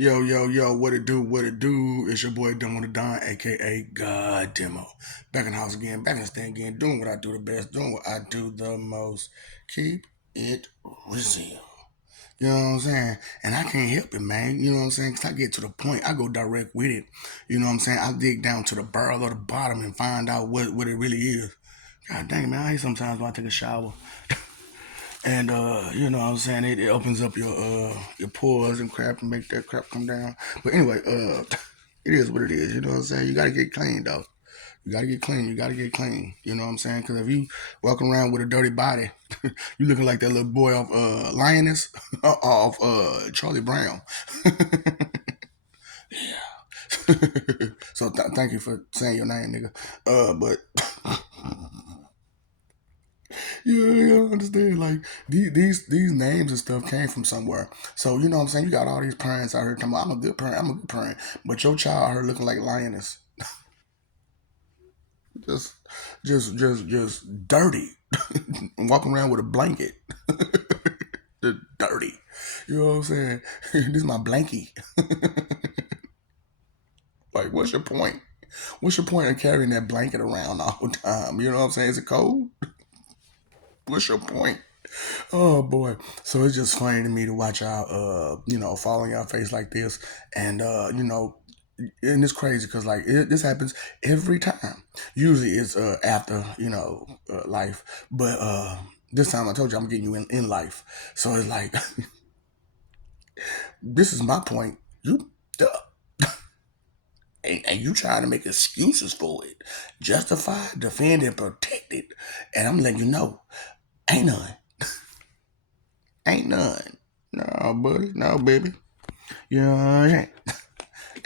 Yo, yo, yo, what it do, what it do? It's your boy Demo the Don, aka God Demo. Back in the house again, back in the stand again, doing what I do the best, doing what I do the most. Keep it real. You know what I'm saying? And I can't help it, man. You know what I'm saying? Because I get to the point, I go direct with it. You know what I'm saying? I dig down to the barrel or the bottom and find out what it really is. God dang, man, I hate sometimes when I take a shower. And you know what I'm saying, it opens up your pores and crap and make that crap come down. But anyway, it is what it is, you know what I'm saying? You gotta get clean though. You gotta get clean, you gotta get clean. You know what I'm saying? Cause if you walking around with a dirty body, you looking like that little boy off Lioness off Charlie Brown. So thank you for saying your name, nigga. But yeah, I understand. Like these names and stuff came from somewhere. So you know what I'm saying. You got all these parents out here talking about, I'm a good parent, I'm a good parent, but your child out here looking like Lioness, just just dirty, and walking around with a blanket, just dirty. You know what I'm saying? This is my blankie. Like, what's your point? What's your point of carrying that blanket around all the time? You know what I'm saying? Is it cold? What's your point? Oh boy. So it's just funny to me to watch y'all fall on y'all face like this. And and it's crazy because this happens every time. Usually it's after, life. But this time I told you I'm getting you in life. So it's like this is my point. You duh. And you trying to make excuses for it. Justify, defend, and protect it. And I'm letting you know, ain't none. Ain't none. No, buddy. No, baby. You know what I'm saying?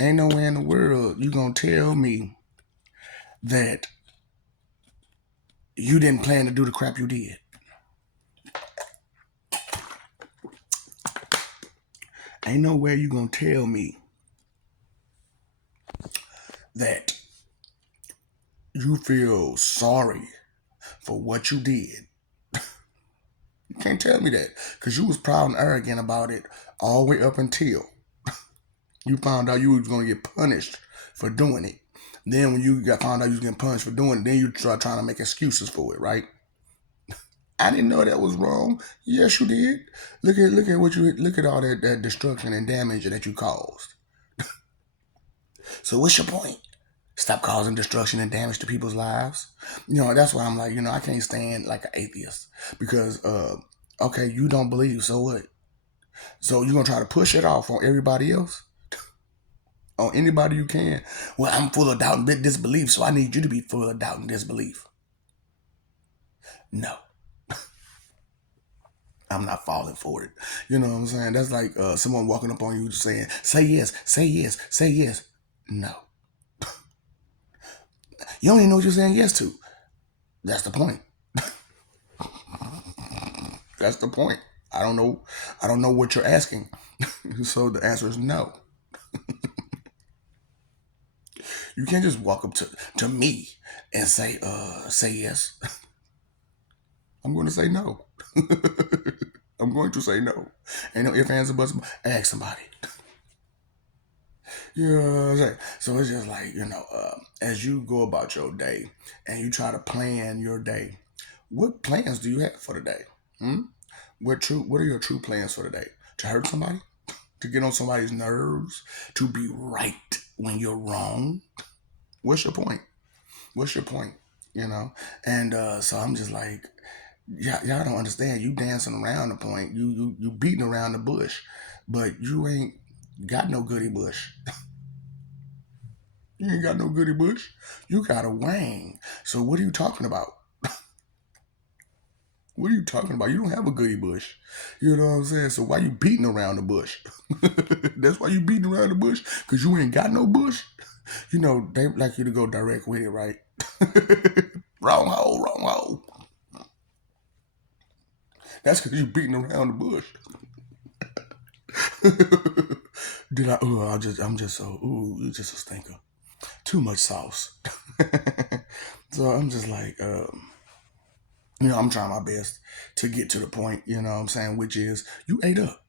Ain't nowhere in the world you gonna tell me that you didn't plan to do the crap you did. Ain't nowhere you gonna tell me that you feel sorry for what you did. You can't tell me that because you was proud and arrogant about it all the way up until you found out you was gonna get punished for doing it. Then when you got found out you was getting punished for doing it, then you start trying to make excuses for it, right? I didn't know that was wrong. Yes, you did. Look at what you look at all that destruction and damage that you caused. So what's your point? Stop causing destruction and damage to people's lives. That's why I'm like, I can't stand like an atheist because okay, you don't believe, so what? So you're gonna try to push it off on everybody else, on anybody you can. Well, I'm full of doubt and disbelief, so I need you to be full of doubt and disbelief. No, I'm not falling for it. You know what I'm saying? That's like someone walking up on you saying, say yes, say yes, say yes. No. You don't even know what you're saying yes to. That's the point. That's the point. I don't know. I don't know what you're asking. So the answer is no. You can't just walk up to me and say yes. I'm going to say no. I'm going to say no. Ain't no ifs, ands, or buts. Ask somebody. You know what I'm saying? So it's just like, as you go about your day and you try to plan your day, what plans do you have for the day? Hmm? What are your true plans for the day? To hurt somebody? To get on somebody's nerves? To be right when you're wrong? What's your point? What's your point? You know? And so I'm just like, yeah, y'all don't understand. You dancing around the point. You beating around the bush, but you ain't got no goody bush. You ain't got no goody bush. You got a wang. So what are you talking about? What are you talking about? You don't have a goody bush. You know what I'm saying? So why you beating around the bush? That's why you beating around the bush? Because you ain't got no bush? They like you to go direct with it, right? Wrong hole, wrong hole. That's because you beating around the bush. Did I? Oh, I'm just so. Ooh, you just a stinker. Too much sauce. So I'm just like, I'm trying my best to get to the point. You know what I'm saying? Which is, you ate up.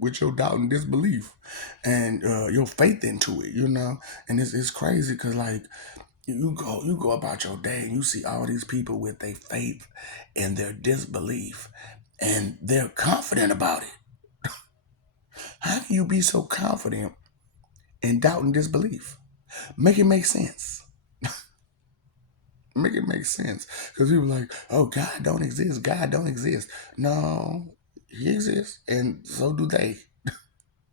with your doubt and disbelief and your faith into it, and it's crazy because like you go about your day and you see all these people with their faith and their disbelief and they're confident about it. How can you be so confident in doubt and disbelief? Make it make sense. Make it make sense. Because people are like, oh, God don't exist. God don't exist. No, he exists, and so do they.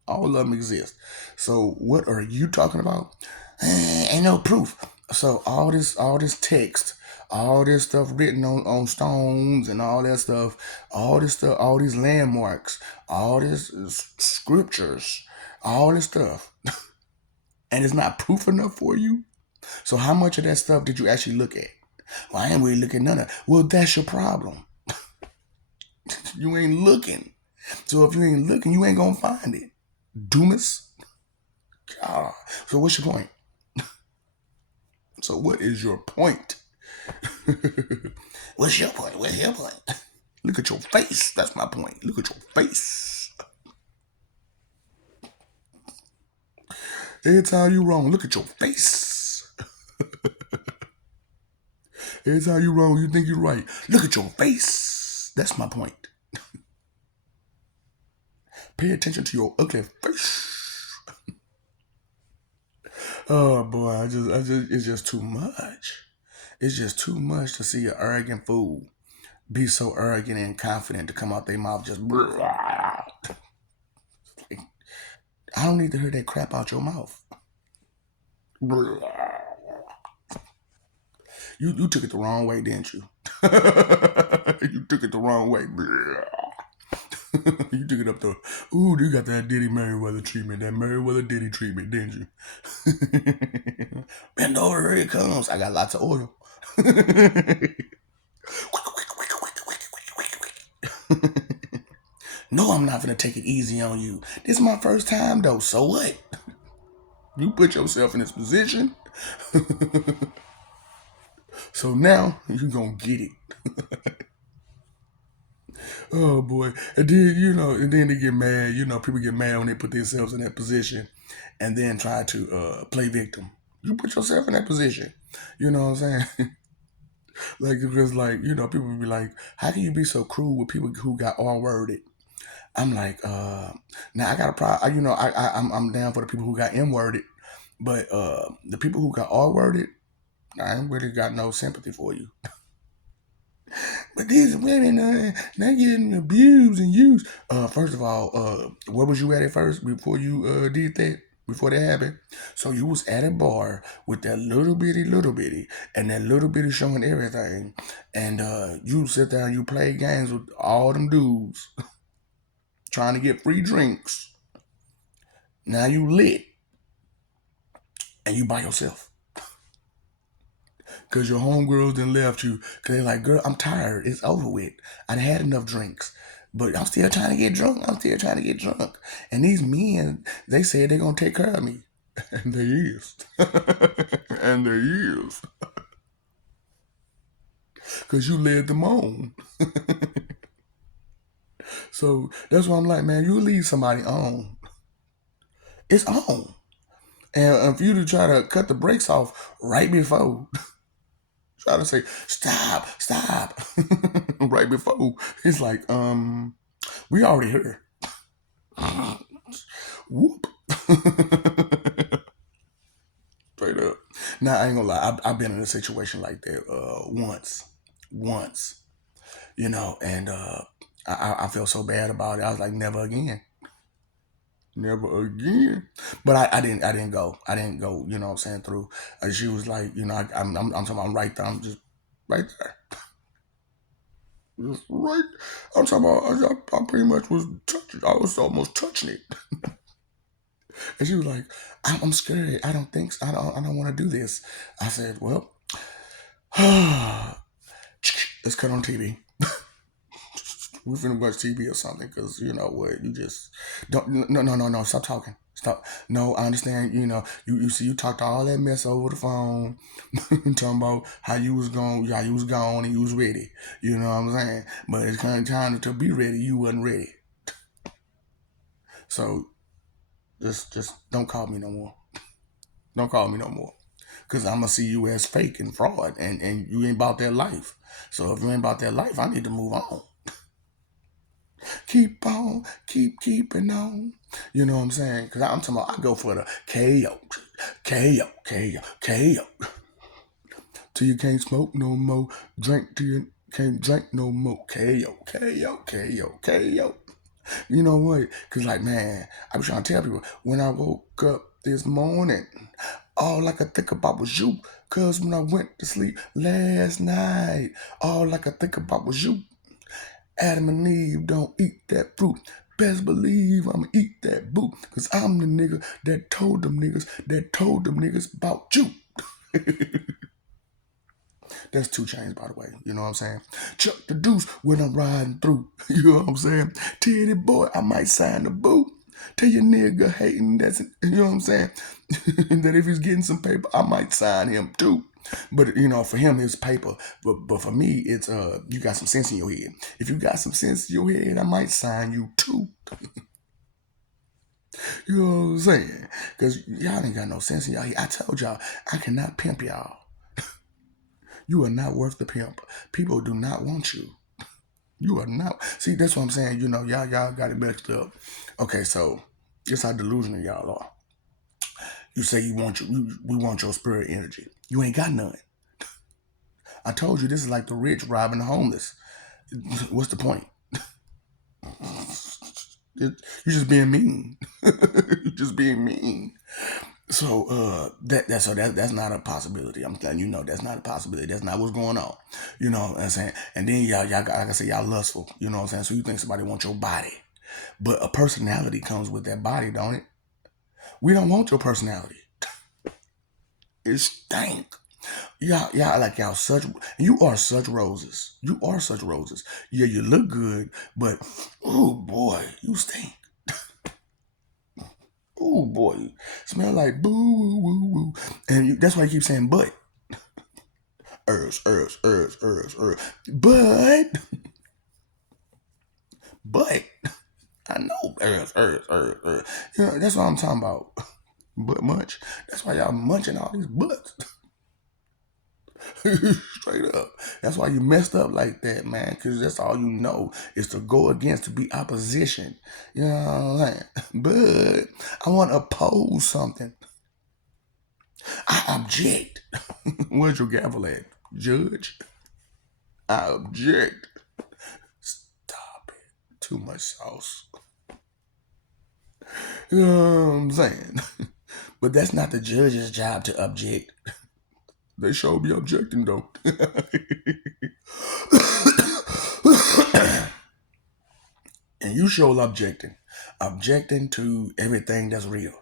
All of them exist. So what are you talking about? Ain't no proof. So all this text, all this stuff written on stones and all this stuff, all these landmarks, all this scriptures, all this stuff, and it's not proof enough for you. So how much of that stuff did you actually look at? Well, I ain't really looking at none of it. Well, that's your problem. You ain't looking. So if you ain't looking, you ain't gonna find it. Doomus. God. So what's your point? So what is your point? What's your point? What's your point? Look at your face. That's my point. Look at your face. Every time you wrong, look at your face. Every time you wrong, you think you're right. Look at your face. That's my point. Pay attention to your ugly face. Oh boy, it's just too much. It's just too much to see an arrogant fool be so arrogant and confident to come out their mouth just. I don't need to hear that crap out your mouth. You took it the wrong way, didn't you? You took it the wrong way. You took it up the. Ooh, you got that Diddy Merriweather treatment, that Merriweather Diddy treatment, didn't you? Bend over, here it comes. I got lots of oil. No, I'm not gonna take it easy on you. This is my first time though, so what? You put yourself in this position. So now you gonna get it. Oh boy. And then, and then they get mad. People get mad when they put themselves in that position and then try to play victim. You put yourself in that position. You know what I'm saying? Like, because, like, people be like, how can you be so cruel with people who got all worded? I'm like, now I got a problem. I'm down for the people who got M worded, but the people who got all worded, I ain't really got no sympathy for you. But these women, they're getting abused and used. First of all, where was you at first before you did that? Before that happened? So you was at a bar with that little bitty, and that little bitty showing everything. And you sit there and you play games with all them dudes trying to get free drinks. Now you lit and you by yourself. Because your homegirls done left you. Because they're like, girl, I'm tired. It's over with. I done had enough drinks. But I'm still trying to get drunk. And these men, they said they're going to take care of me. And they is. And they is. Because you led them on. So that's why I'm like, man, you lead somebody on. It's on. And for you to try to cut the brakes off right before, try to say, stop. Right before, it's like, we already here. Whoop. Straight up. Now, I ain't gonna lie, I've been in a situation like that once, and I felt so bad about it. I was like, never again. Never again. But I didn't go. You know what I'm saying, through. She was like, I'm talking about right there. I'm just right there. Just right. I'm talking about, I pretty much was touching. I was almost touching it. And she was like, I'm scared. I don't think so. I don't want to do this. I said, well, let's cut on TV. We're finna watch TV or something, because you know what, you just don't. No. Stop talking. Stop. No, I understand. You see, you talked all that mess over the phone, talking about how you was gone, and you was ready. You know what I'm saying? But it's kind of time to be ready. You wasn't ready. So just don't call me no more. Don't call me no more. Cause I'm gonna see you as fake and fraud, and you ain't about that life. So if you ain't about that life, I need to move on. Keep on, keeping on. You know what I'm saying? Cause I'm talking about I go for the KO, KO, KO, KO. Till you can't smoke no more. Drink till you can't drink no more. KO, KO, KO, KO. You know what? Cause like man, I was trying to tell people when I woke up this morning, all I could think about was you. Cause when I went to sleep last night, all I could think about was you. Adam and Eve don't eat that fruit. Best believe I'ma eat that boot. Cause I'm the nigga that told them niggas about you. That's 2 Chainz, by the way. You know what I'm saying? Chuck the deuce when I'm riding through. You know what I'm saying? Teddy boy, I might sign the boot. Tell your nigga hating that's, you know what I'm saying? That if he's getting some paper, I might sign him too. But you know, for him it's paper. But for me, it's you got some sense in your head. If you got some sense in your head, I might sign you too. You know what I'm saying? Cause y'all ain't got no sense in y'all head. I told y'all I cannot pimp y'all. You are not worth the pimp. People do not want you. You are not. See, that's what I'm saying. You know, y'all got it mixed up. Okay, so guess how delusional y'all are. You say we want your spirit energy. You ain't got none. I told you this is like the rich robbing the homeless. What's the point? You're just being mean. You're just being mean. So that's not a possibility. I'm telling you, no, that's not a possibility. That's not what's going on. You know what I'm saying? And then y'all got, like I said, y'all lustful. You know what I'm saying? So you think somebody wants your body. But a personality comes with that body, don't it? We don't want your personality. It stink. Y'all like y'all such. You are such roses. You are such roses. Yeah, you look good, but oh boy, you stink. Oh boy, smell like boo woo woo woo. And that's why I keep saying but. But but I know You know, that's what I'm talking about. But much. That's why y'all munching all these butts. Straight up. That's why you messed up like that, man. Because that's all you know is to go against, to be opposition. You know what I'm saying? But I want to oppose something. I object. Where's your gavel at, Judge? I object. Stop it. Too much sauce. You know what I'm saying? But that's not the judge's job to object. They should be objecting though. And you show objecting to everything that's real.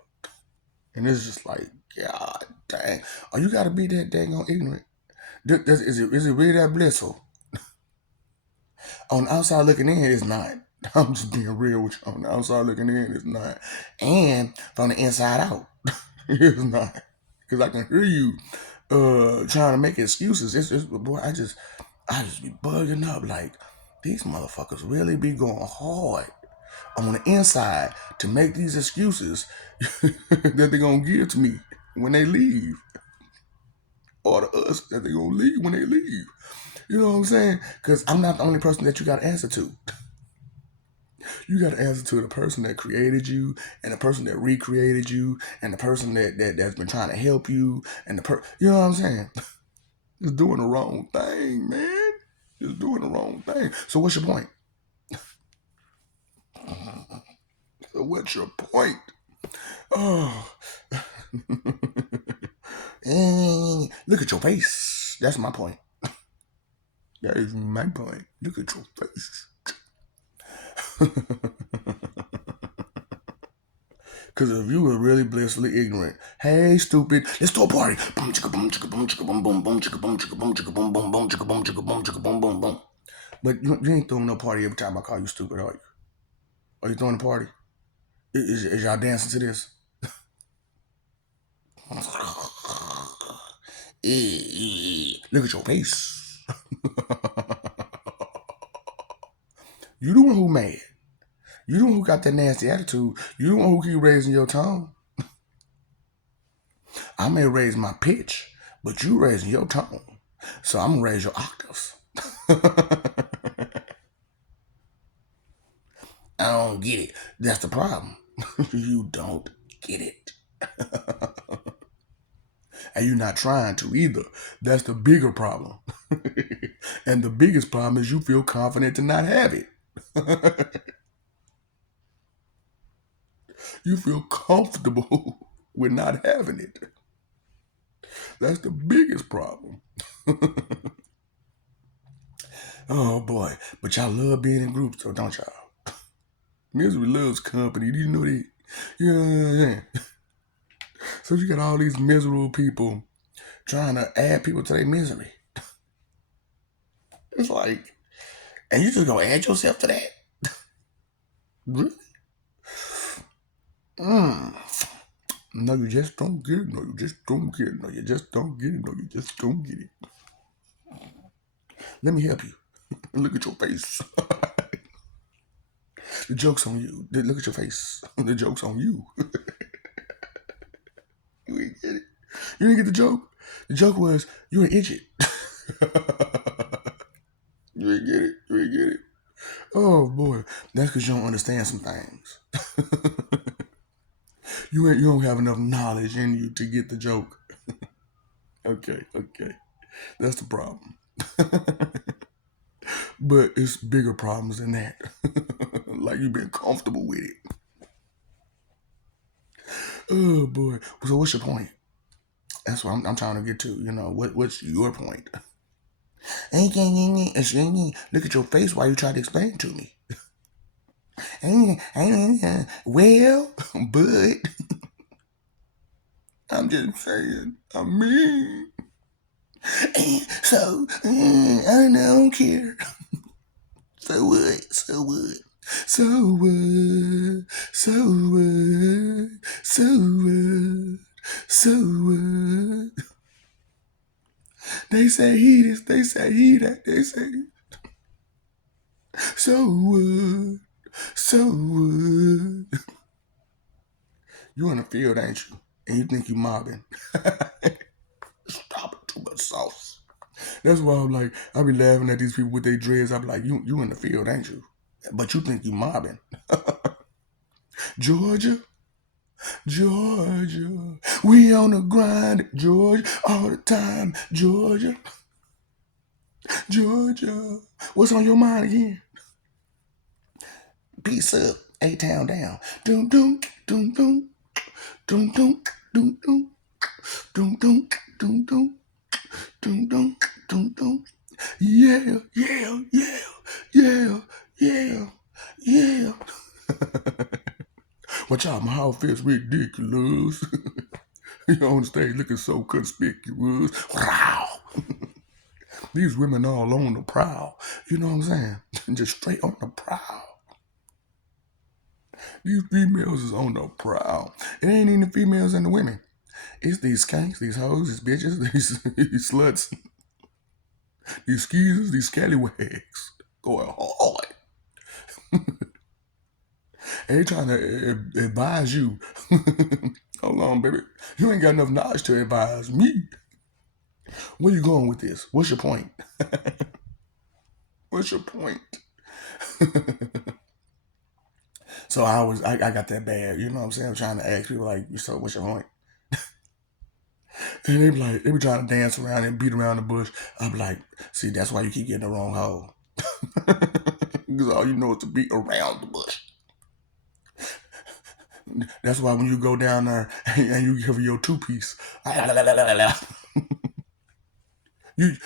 And it's just like, God dang, oh, you gotta be that dang on ignorant. Is it really that blissful? On the outside looking in, it's not. I'm just being real with you. On the outside looking in, it's not. And from the inside out, it's not. Because I can hear you trying to make excuses. It's just, boy, I just be bugging up. Like, these motherfuckers really be going hard on the inside to make these excuses that they're gonna give to me when they leave, or to us that they're gonna leave when they leave. You know what I'm saying? Because I'm not the only person that you got to answer to. You got to answer to the person that created you, and the person that recreated you, and the person that's been trying to help you, and you know what I'm saying? Just doing the wrong thing, man. Just doing the wrong thing. So what's your point? So what's your point? Oh. Look at your face. That's my point. That is my point. Look at your face. Because if you were really blissfully ignorant, hey, stupid, let's throw a party. Boom, chicka, boom, chicka, boom, chicka, boom, boom, boom, chicka, boom, chicka, boom, chicka, boom, boom, boom, chicka, boom, chicka, boom, chicka, boom, boom, boom. But you ain't throwing no party every time I call you stupid, are you? Are you throwing a party? Is y'all dancing to this? Look at your face. You the one who mad. You the one who got that nasty attitude. You the one who keep raising your tone. I may raise my pitch, but you raising your tone. So I'm gonna raise your octaves. I don't get it. That's the problem. You don't get it. And you're not trying to either. That's the bigger problem. And the biggest problem is you feel confident to not have it. You feel comfortable with not having it. That's the biggest problem. Oh boy. But y'all love being in groups though, don't y'all? Misery loves company. Do you know that? Yeah. So you got all these miserable people trying to add people to their misery. It's like, and you just gonna add yourself to that? Really? No, you just don't get it. No, you just don't get it. No, you just don't get it. No, you just don't get it. Let me help you. Look at your face. The joke's on you. Look at your face. The joke's on you. You ain't get it. You didn't get the joke? The joke was, you're an idiot. You ain't get it. You ain't get it. Oh boy. That's because you don't understand some things. You don't have enough knowledge in you to get the joke. Okay. That's the problem. But it's bigger problems than that. Like you've been comfortable with it. Oh boy. So what's your point? That's what I'm trying to get to. You know, what's your point? Look at your face while you try to explain it to me. Well, but I'm just saying, I mean. So, I don't care. So what? So what? So what? So what? So what? So what? They say he this, they say he that, they say. So what? So what? You in the field, ain't you? And you think you mobbing. Stop it, too much sauce. That's why I'm like, I be laughing at these people with their dreads. I be like, you in the field, ain't you? But you think you mobbing. Georgia, Georgia, we on the grind, Georgia, all the time, Georgia, Georgia. What's on your mind again? Peace up, A-Town down. Doom, doom, doom, doom, doom, doom, doom, doom, doom, doom, doom, doom, doom, doom, doom, doom. Yeah, yeah, yeah, yeah, yeah, yeah. Watch out, my outfit's ridiculous. You're on the stage looking so conspicuous. Wow. These women all on the prowl. You know what I'm saying? Just straight on the prowl. These females is on the prowl. It ain't even the females and the women. It's these skanks, these hoes, these bitches, these sluts, these skeezers, these scallywags going hard. They trying to advise you. Hold on, baby. You ain't got enough knowledge to advise me. Where you going with this? What's your point? What's your point? So I got that bad. You know what I'm saying? I'm trying to ask people like, so what's your point? And they be trying to dance around and beat around the bush. I'm like, see, that's why you keep getting the wrong hole. Because all you know is to beat around the bush. That's why when you go down there and you give your two-piece, you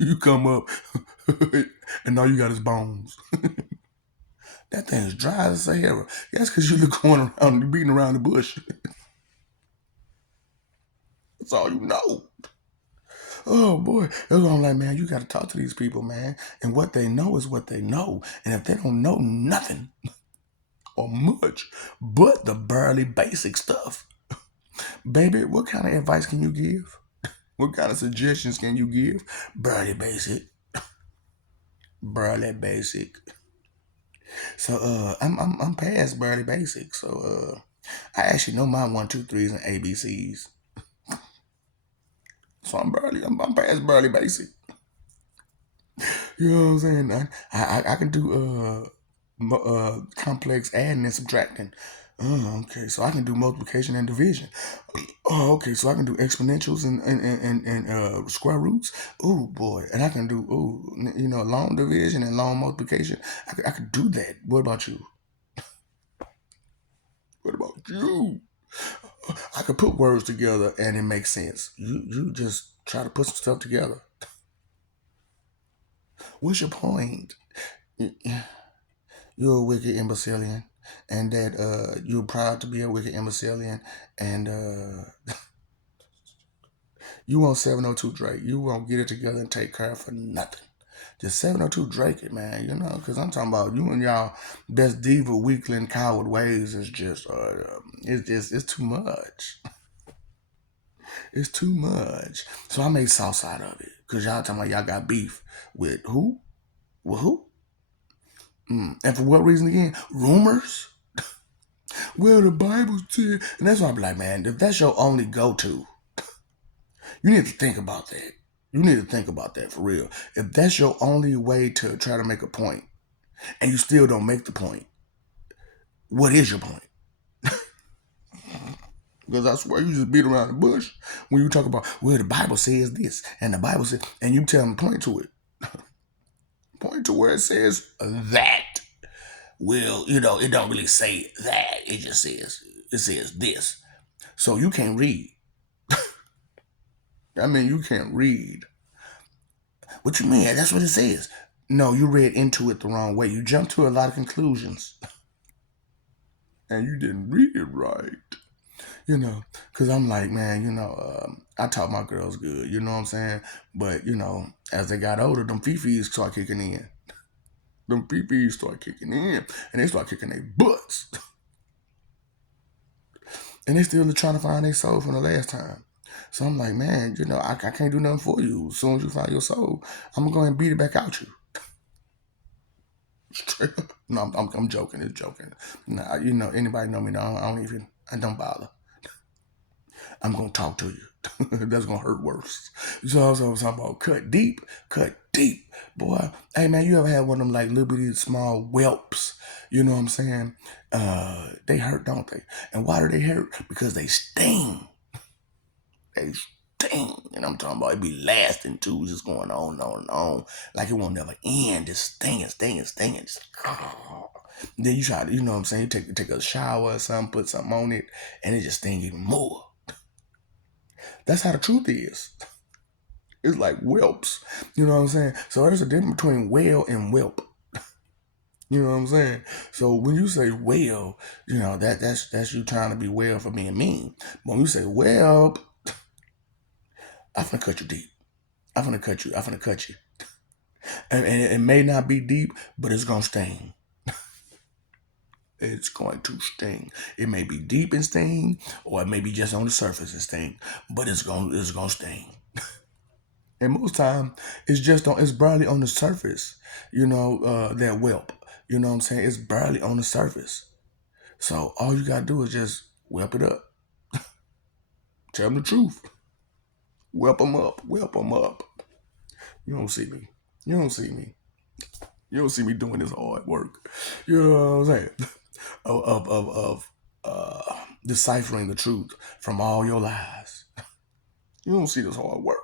you come up and all you got is bones. That thing's dry as Sahara. That's because you look going around beating around the bush. That's all you know. Oh boy. That's why I'm like, man, you gotta talk to these people, man. And what they know is what they know. And if they don't know nothing or much but the barely basic stuff, baby, what kind of advice can you give? What kind of suggestions can you give? Barely basic. Barely basic. So I'm past barely basic. So I actually know my 1, 2, 3s and ABCs. So I'm past barely basic. You know what I'm saying? I can do complex adding and subtracting. Oh, okay. So I can do multiplication and division. Oh, okay. So I can do exponentials and square roots. Oh boy, and I can do long division and long multiplication. I could do that. What about you? What about you? I could put words together and it makes sense. You just try to put some stuff together. What's your point? You're a wicked imbecilian, and that you're proud to be a wicked imbecilian, and you want 702 Drake. You won't get it together and take care for nothing. Just 702 Drake it, man, because I'm talking about you and y'all best diva, weakling, coward ways is just, it's too much. It's too much. So I made sauce out of it, because y'all talking about y'all got beef with who? With who? And for what reason again? Rumors? Well, the Bible said, and that's why I'm like, man, if that's your only go-to, you need to think about that. You need to think about that for real. If that's your only way to try to make a point, and you still don't make the point, what is your point? Because I swear you just beat around the bush when you talk about, well, the Bible says this, and the Bible says, and you tell them point to it. Point to where it says that. Well, it don't really say that. It says this. So you can't read. I mean, you can't read. What you mean? That's what it says. No, you read into it the wrong way. You jumped to a lot of conclusions, and you didn't read it right. Because I'm like, man, I taught my girls good. You know what I'm saying? But as they got older, them fifis start kicking in. Them fifis start kicking in, and they start kicking their butts. And they still trying to find their soul from the last time. So I'm like, man, I can't do nothing for you. As soon as you find your soul, I'm going to go and beat it back out you. Straight up. No, I'm joking. It's joking. Nah, anybody know me? No, I don't bother. I'm going to talk to you. That's going to hurt worse. So I was talking about cut deep. Boy, hey, man, you ever had one of them like little bitty small whelps? You know what I'm saying? They hurt, don't they? And why do they hurt? Because they sting. They sting. And I'm talking about it be lasting too, just going on and on and on. Like it won't never end. Just stinging. Just, Then you try to, you know what I'm saying? You take a shower or something, put something on it, and it just sting even more. That's how the truth is. It's like whelps. You know what I'm saying? So there's a difference between whale and whelp. You know what I'm saying? So when you say whale, that's you trying to be whale for being mean. But when you say whelp, I'm finna cut you deep. I'm finna cut you. And it may not be deep, but it's gonna sting. It's going to sting. It may be deep and sting, or it may be just on the surface and sting, but it's gonna sting. And most time, it's barely on the surface. That whelp. You know what I'm saying? It's barely on the surface. So all you gotta do is just whelp it up. Tell them the truth. Whelp them up. Whelp them up. You don't see me. You don't see me. You don't see me doing this hard work. You know what I'm saying? Of deciphering the truth from all your lies. You don't see this hard work.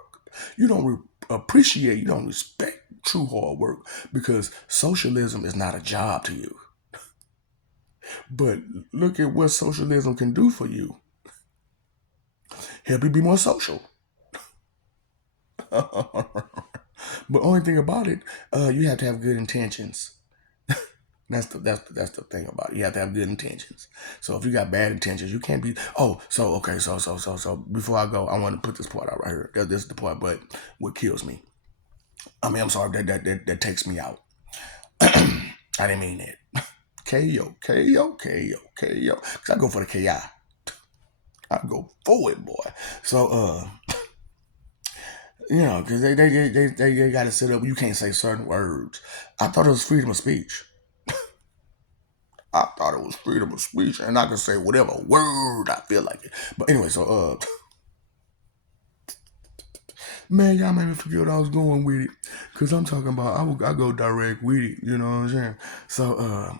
You don't appreciate, you don't respect true hard work because socialism is not a job to you. But look at what socialism can do for you. Help you be more social. But only thing about it, you have to have good intentions. That's the thing about it. You have to have good intentions. So if you got bad intentions, you can't be. Oh, so okay, so before I go, I want to put this part out right here. This is the part, but what kills me. I mean, I'm sorry that takes me out. I didn't mean that. KO. Cause I go for the KI. I go for it, boy. So because they got to set up. You can't say certain words. I thought it was freedom of speech. I thought it was freedom of speech, and I could say whatever word I feel like it. But anyway, so man, y'all made me forget what I was going with it, cause I'm talking about I go direct with it. You know what I'm saying? So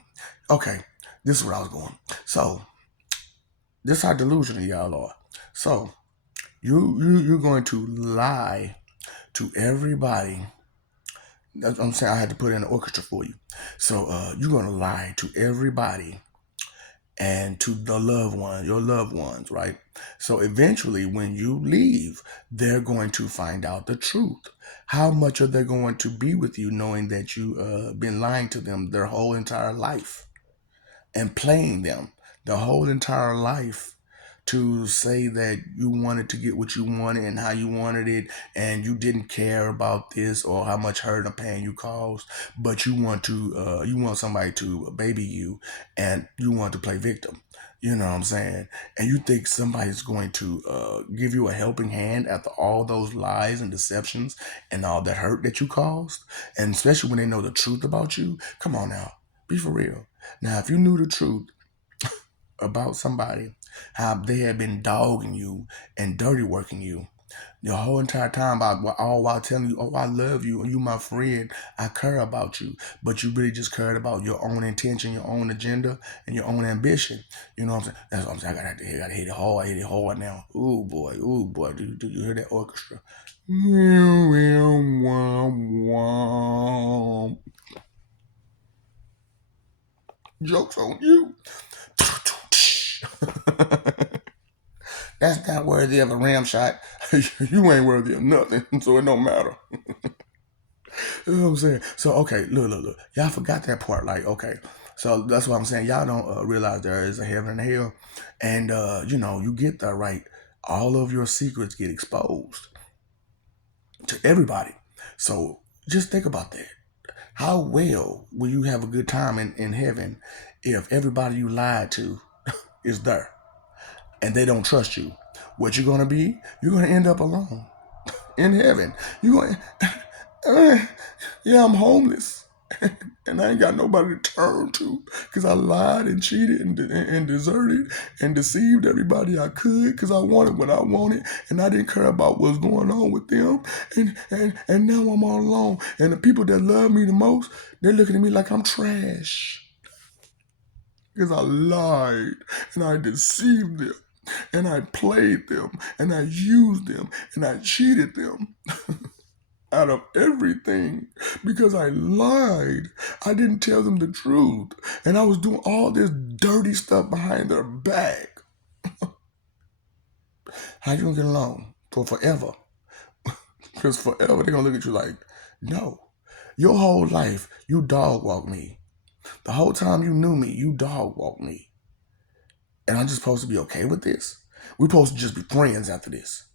okay, this is where I was going. So this is how delusional y'all are. So you're going to lie to everybody. I'm saying I had to put in an orchestra for you. So you're gonna lie to everybody and to the loved ones, your loved ones, right? So eventually, when you leave, they're going to find out the truth. How much are they going to be with you, knowing that you been lying to them their whole entire life and playing them the whole entire life to say that you wanted to get what you wanted and how you wanted it, and you didn't care about this or how much hurt or pain you caused, but you want somebody to baby you, and you want to play victim. You know what I'm saying? And you think somebody's going to give you a helping hand after all those lies and deceptions and all that hurt that you caused, and especially when they know the truth about you. Come on now, be for real. Now, if you knew the truth about somebody, how they had been dogging you and dirty working you the whole entire time, about all while telling you, "Oh, I love you, and you my friend, I care about you," but you really just cared about your own intention, your own agenda, and your own ambition. You know what I'm saying? That's what I'm saying. I gotta hit it hard now. Ooh boy, do you hear that orchestra? Jokes on you. That's not worthy of a ram shot. You ain't worthy of nothing, so it don't matter. You know what I'm saying? So okay, look. Y'all forgot that part. Like, okay, so that's what I'm saying. Y'all don't realize there is a heaven and a hell, and you get that right. All of your secrets get exposed to everybody. So just think about that. How well will you have a good time in heaven if everybody you lied to is there and they don't trust you? What you're gonna be? You're gonna end up alone in heaven. You going, yeah, I'm homeless, and I ain't got nobody to turn to because I lied and cheated and deserted and deceived everybody I could because I wanted what I wanted, and I didn't care about what's going on with them, and now I'm all alone, and the people that love me the most, they're looking at me like I'm trash because I lied and I deceived them and I played them and I used them and I cheated them out of everything because I lied. I didn't tell them the truth. And I was doing all this dirty stuff behind their back. How you gonna get along for forever? Because forever they're gonna look at you like, no. Your whole life, you dog walked me. The whole time you knew me, you dog walked me. And I'm just supposed to be okay with this? We're supposed to just be friends after this.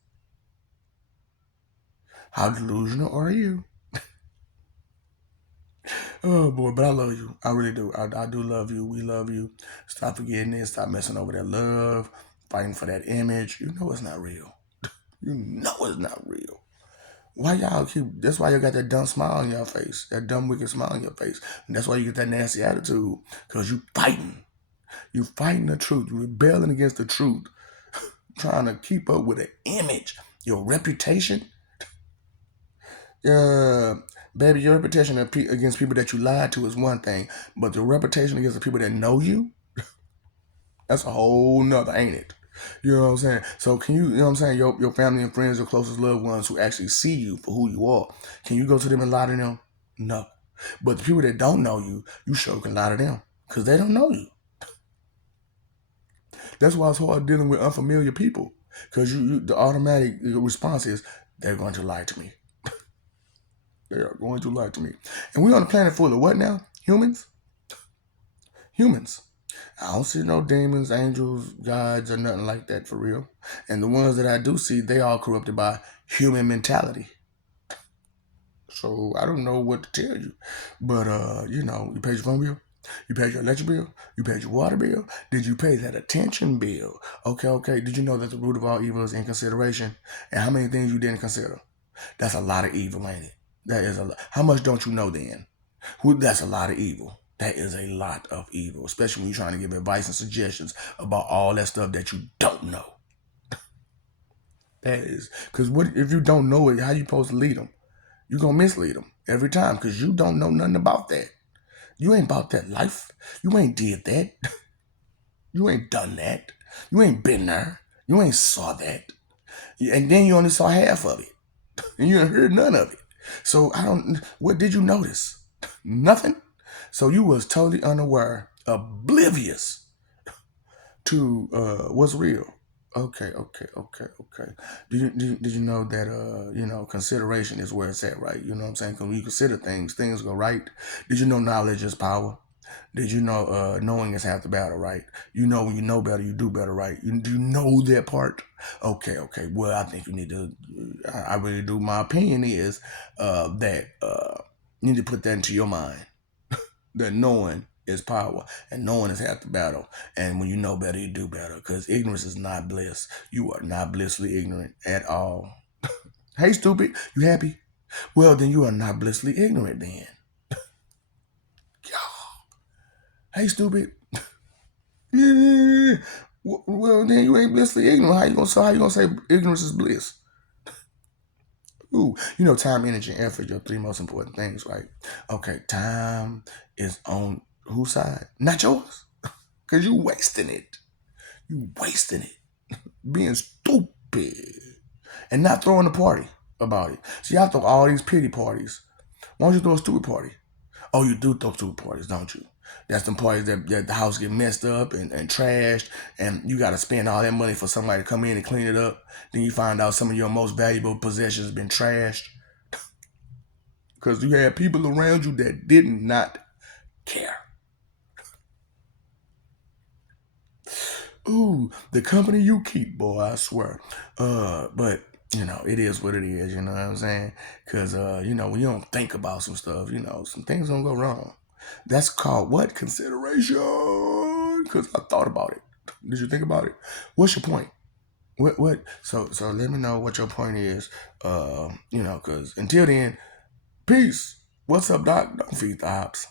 How delusional are you? Oh boy, but I love you. I really do. I do love you. We love you. Stop forgetting this. Stop messing over that love. Fighting for that image. You know it's not real. You know it's not real. Why y'all keep? That's why you got that dumb smile on your face. That dumb wicked smile on your face. And that's why you get that nasty attitude. Cause you fighting. You fighting the truth. You rebelling against the truth. Trying to keep up with an image. Your reputation. uh, Baby, your reputation against people that you lied to is one thing, but the reputation against the people that know you, that's a whole nother, ain't it? You know what I'm saying? So can you know what I'm saying, your family and friends, your closest loved ones who actually see you for who you are, can you go to them and lie to them? No. But the people that don't know you, you sure can lie to them because they don't know you. That's why it's hard dealing with unfamiliar people because the automatic response is they're going to lie to me. They are going to lie to me. And we're on a planet full of what now? Humans? Humans. I don't see no demons, angels, gods, or nothing like that for real. And the ones that I do see, they all corrupted by human mentality. So I don't know what to tell you. But you paid your phone bill? You paid your electric bill? You paid your water bill? Did you pay that attention bill? Okay. Did you know that the root of all evil is inconsideration? And how many things you didn't consider? That's a lot of evil, ain't it? That is a lot. How much don't you know then? That's a lot of evil. That is a lot of evil, especially when you're trying to give advice and suggestions about all that stuff that you don't know. That is, because what if you don't know it? How you supposed to lead them? You're gonna mislead them every time because you don't know nothing about that. You ain't about that life. You ain't did that. You ain't done that. You ain't been there. You ain't saw that. And then you only saw half of it. And you ain't heard none of it. So what did you notice? Nothing. So you was totally unaware, oblivious to what's real. Okay. Did you know that consideration is where it's at, right? You know what I'm saying? When you consider things go right. Did you know knowledge is power? Did you know knowing is half the battle, right? You know when you know better, you do better, right? Do you know that part? Okay. Well, I think you need to. I really do. My opinion is that you need to put that into your mind. That knowing is power, and knowing is half the battle. And when you know better, you do better. Because ignorance is not bliss. You are not blissfully ignorant at all. Hey, stupid, you happy? Well, then you are not blissfully ignorant. Then, hey, stupid. Yeah. Well, then you ain't blissfully ignorant. How you gonna say ignorance is bliss? Ooh, time, energy, and effort, your three most important things, right? Okay, time is on whose side? Not yours. Because you wasting it. You wasting it. Being stupid. And not throwing a party about it. See, y'all throw all these pity parties. Why don't you throw a stupid party? Oh, you do throw stupid parties, don't you? That's them parties that the house get messed up and trashed, and you got to spend all that money for somebody to come in and clean it up. Then you find out some of your most valuable possessions been trashed because you had people around you that did not care. Ooh, the company you keep, boy, I swear. But it is what it is. You know what I'm saying? Because when you don't think about some stuff, some things don't go wrong. That's called what? Consideration. Because I thought about it. Did you think about it? What's your point? What? So let me know what your point is. Because until then, peace. What's up, Doc? Don't feed the ops.